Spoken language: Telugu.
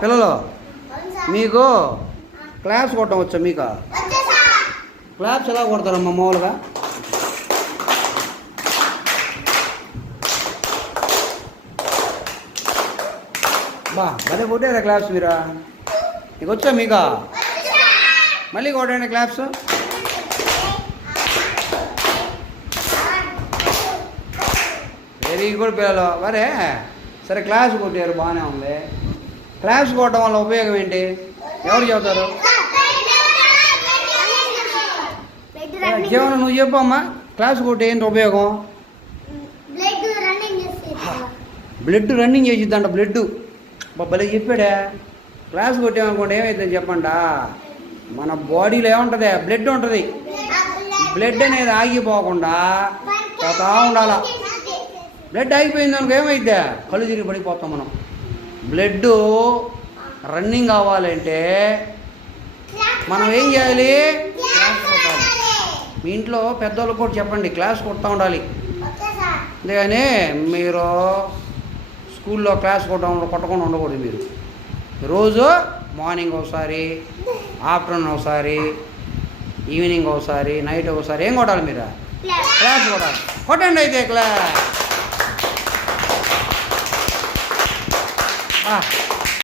పిల్లలు మీకు క్లాప్స్ కొట్టడం వచ్చా మీకు? క్లాప్స్ ఎలా కొడతారమ్మా మామూలుగా? అదే కొట్టారా క్లాప్స్ మీరా? మీకు వచ్చా మీకు? మళ్ళీ కొట్టండి క్లాప్స్. వెరీ గుడ్ పిల్లలు. మరే సరే క్లాప్స్ కొట్టారు, బాగానే ఉంది. క్లాప్స్ కొట్టడం వల్ల ఉపయోగం ఏంటి? ఎవరు చెబుతారు? జీవనం నువ్వు చెప్పమ్మా. క్లాప్స్ కొట్టి ఏంటి ఉపయోగం? Blood running చేసిద్దంట. బ్లడ్ భలే చెప్పాడా. క్లాస్ కొట్టామనుకోండి ఏమైందని చెప్పండా, మన బాడీలో ఏముంటుంది? బ్లడ్ ఉంటుంది. బ్లడ్ అనేది ఆగిపోకుండా పోతా ఉండాల. బ్లడ్ ఆగిపోయింది అనుకో ఏమైద్దా? కళ్ళు తిరిగి పడిపోతాం మనం. బ్లడ్ రన్నింగ్ అవ్వాలంటే మనం ఏం చేయాలి? క్లాస్ కొట్టాలి. మీ ఇంట్లో పెద్దవాళ్ళకి కూడా చెప్పండి, క్లాస్ కొడతా ఉండాలి. అంతేగాని మీరు స్కూల్లో క్లాస్ కొట్టకుండా ఉండకూడదు. మీరు రోజు మార్నింగ్ ఒకసారి, ఆఫ్టర్నూన్ ఒకసారి, ఈవినింగ్ ఒకసారి, నైట్ ఒకసారి ఏం కొట్టాలి? మీరు క్లాస్ కొట్టాలి. కొట్టండి అయితే క్లాస్.